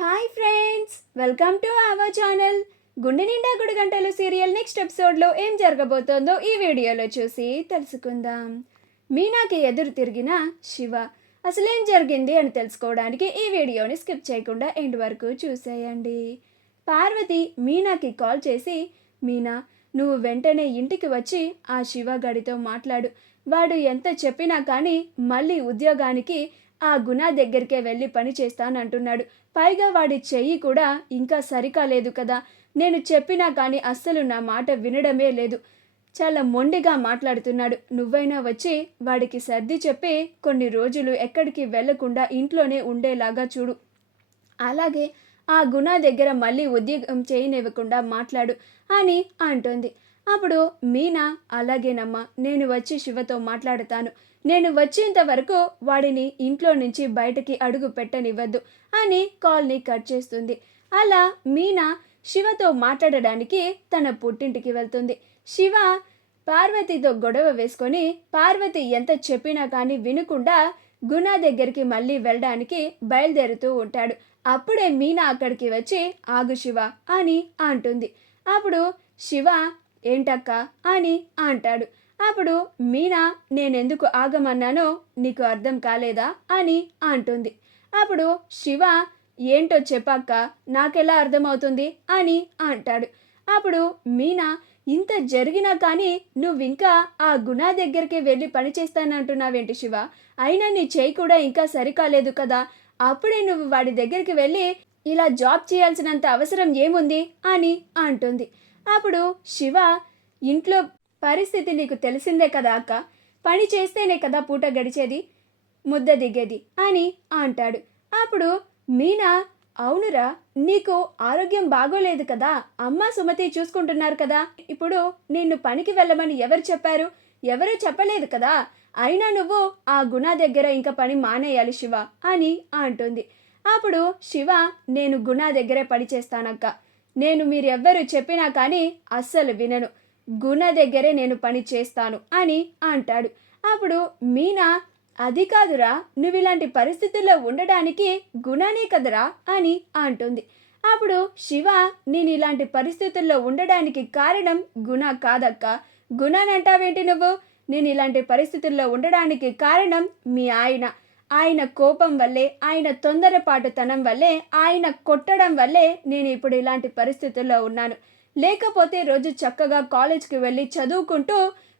Hi friends, welcome to our channel. గుండె నిండా గుడి గంటలు సీరియల్ నెక్స్ట్ ఎపిసోడ్లో ఏం జరగబోతోందో ఈ వీడియోలో చూసి తెలుసుకుందాం. మీనాకి ఎదురు తిరిగిన శివ అసలేం జరిగింది అని తెలుసుకోవడానికి ఈ వీడియోని స్కిప్ చేయకుండా ఎండ్ వరకు చూసేయండి. పార్వతి మీనాకి కాల్ చేసి, మీనా నువ్వు వెంటనే ఇంటికి వచ్చి ఆ శివ గడితో మాట్లాడు. వాడు ఎంత చెప్పినా కానీ మళ్ళీ ఉద్యోగానికి ఆ గుణ దగ్గరికే వెళ్ళి పని చేస్తానంటున్నాడు. పైగా వాడి చెయ్యి కూడా ఇంకా సరికాలేదు కదా. నేను చెప్పినా కానీ అస్సలు నా మాట వినడమే లేదు. చాలా మొండిగా మాట్లాడుతున్నాడు. నువ్వైనా వచ్చి వాడికి సర్ది చెప్పి కొన్ని రోజులు ఎక్కడికి వెళ్లకుండా ఇంట్లోనే ఉండేలాగా చూడు. అలాగే ఆ గుణ దగ్గర మళ్ళీ ఉద్యోగం చేయనివ్వకుండా మాట్లాడు అని అంటుంది. అప్పుడు మీనా, అలాగేనమ్మా, నేను వచ్చి శివతో మాట్లాడతాను. నేను వచ్చేంత వరకు వాడిని ఇంట్లో నుంచి బయటకి అడుగు పెట్టనివ్వద్దు అని కాల్ని కట్ చేస్తుంది. అలా మీనా శివతో మాట్లాడడానికి తన పుట్టింటికి వెళ్తుంది. శివ పార్వతితో గొడవ వేసుకొని పార్వతి ఎంత చెప్పినా కానీ వినకుండా గుణ దగ్గరికి మళ్ళీ వెళ్ళడానికి బయలుదేరుతూ ఉంటాడు. అప్పుడే మీనా అక్కడికి వచ్చి, ఆగు శివ అని అంటుంది. అప్పుడు శివ, ఏంటక్క అని అంటాడు. అప్పుడు మీనా, నేనెందుకు ఆగమన్నానో నీకు అర్థం కాలేదా అని అంటుంది. అప్పుడు శివ, ఏంటో చెప్పాక నాకెలా అర్థమవుతుంది అని అంటాడు. అప్పుడు మీనా, ఇంత జరిగినా కానీ నువ్వింకా ఆ గుణ దగ్గరికి వెళ్ళి పని చేస్తానంటున్నావేంటి శివ? అయినా నీ చేయి కూడా ఇంకా సరికాలేదు కదా. అప్పుడే నువ్వు వాడి దగ్గరికి వెళ్ళి ఇలా జాబ్ చేయాల్సినంత అవసరం ఏముంది అని అంటుంది. అప్పుడు శివ, ఇంట్లో పరిస్థితి నీకు తెలిసిందే కదా అక్క. పని చేస్తేనే కదా పూట గడిచేది, ముద్ద దిగేది అని అంటాడు. అప్పుడు మీనా, అవునురా, నీకు ఆరోగ్యం బాగోలేదు కదా, అమ్మ సుమతి చూసుకుంటున్నారు కదా. ఇప్పుడు నిన్ను పనికి వెళ్ళమని ఎవరు చెప్పారు? ఎవరూ చెప్పలేదు కదా. అయినా నువ్వు ఆ గుణ దగ్గర ఇంకా పని మానేయాలి శివ అని అంటుంది. అప్పుడు శివ, నేను గుణ దగ్గరే పని చేస్తానక్క. నేను మీరెవ్వరు చెప్పినా కానీ అస్సలు వినను. గుణ దగ్గరే నేను పని చేస్తాను అని అంటాడు. అప్పుడు మీనా, అది కాదురా, నువ్వు ఇలాంటి పరిస్థితుల్లో ఉండడానికి గుణనే కదరా అని అంటుంది. అప్పుడు శివ, నేను ఇలాంటి పరిస్థితుల్లో ఉండడానికి కారణం గుణ కాదక్క. గుణనంటావేంటి నువ్వు? నేను ఇలాంటి పరిస్థితుల్లో ఉండడానికి కారణం మీ ఆయన కోపం వల్లే, ఆయన తొందరపాటుతనం వల్లే, ఆయన కొట్టడం వల్లే నేను ఇప్పుడు ఇలాంటి పరిస్థితుల్లో ఉన్నాను. లేకపోతే రోజు చక్కగా కాలేజ్కి వెళ్ళి చదువుకుంటూ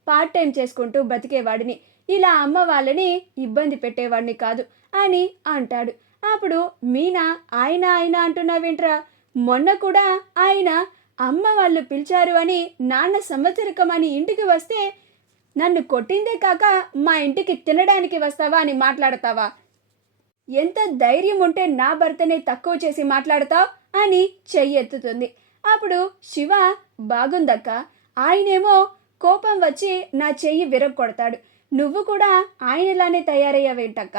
పార్ట్ టైం చేసుకుంటూ బతికేవాడిని. ఇలా అమ్మ వాళ్ళని ఇబ్బంది పెట్టేవాడిని కాదు అని అంటాడు. అప్పుడు మీనా, ఆయన అంటున్నావేంట్రా? మొన్న కూడా ఆయన అమ్మ వాళ్ళు పిలిచారు అని, నాన్న సంవత్సరకం అని ఇంటికి వస్తే నన్ను కొట్టిందే కాక మా ఇంటికి తినడానికి వస్తావా అని మాట్లాడతావా? ఎంత ధైర్యం ఉంటే నా భర్తనే తక్కువ చేసి మాట్లాడతావు అని చెయ్యెత్తుతుంది. అప్పుడు శివ, బాగుందక్క, ఆయనేమో కోపం వచ్చి నా చెయ్యి విరగొడతాడు. నువ్వు కూడా ఆయనలానే తయారయ్యావేంటక్క?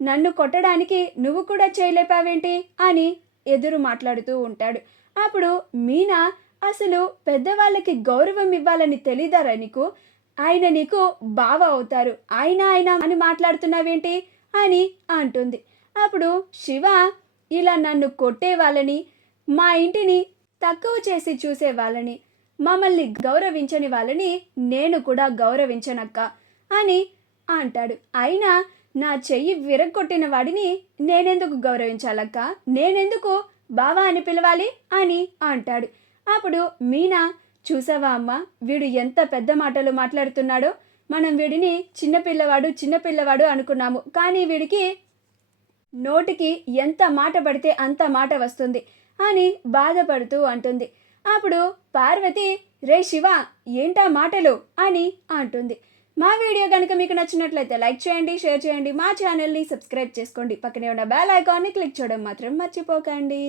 నన్ను కొట్టడానికి నువ్వు కూడా చేయలేపావేంటి అని ఎదురు మాట్లాడుతూ ఉంటాడు. అప్పుడు మీనా, అసలు పెద్దవాళ్ళకి గౌరవం ఇవ్వాలని తెలీదారా నీకు? ఆయన నీకు బావ అవుతారు, ఆయన అని మాట్లాడుతున్నావేంటి అని అంటుంది. అప్పుడు శివ, ఇలా నన్ను కొట్టే వాళ్ళని, మా ఇంటిని తక్కువ చేసి చూసే వాళ్ళని, మమ్మల్ని గౌరవించని వాళ్ళని నేను కూడా గౌరవించనక్క అని అంటాడు. అయినా నా చెయ్యి విరగొట్టిన వాడిని నేనెందుకు గౌరవించాలక్క? నేనెందుకు బావా అని పిలవాలి అని అంటాడు. అప్పుడు మీనా, చూసావా అమ్మ, వీడు ఎంత పెద్ద మాటలు మాట్లాడుతున్నాడో. మనం వీడిని చిన్నపిల్లవాడు అనుకున్నాము, కానీ వీడికి నోటికి ఎంత మాట పడితే అంత మాట వస్తుంది అని బాధపడుతూ అంటుంది. అప్పుడు పార్వతి, రే శివ, ఏంటా మాటలు అని అంటుంది. మా వీడియో కనుక మీకు నచ్చినట్లయితే లైక్ చేయండి, షేర్ చేయండి, మా ఛానల్ని సబ్స్క్రైబ్ చేసుకోండి, పక్కనే ఉన్న బెల్ ఐకాన్ని క్లిక్ చేయడం మాత్రం మర్చిపోకండి.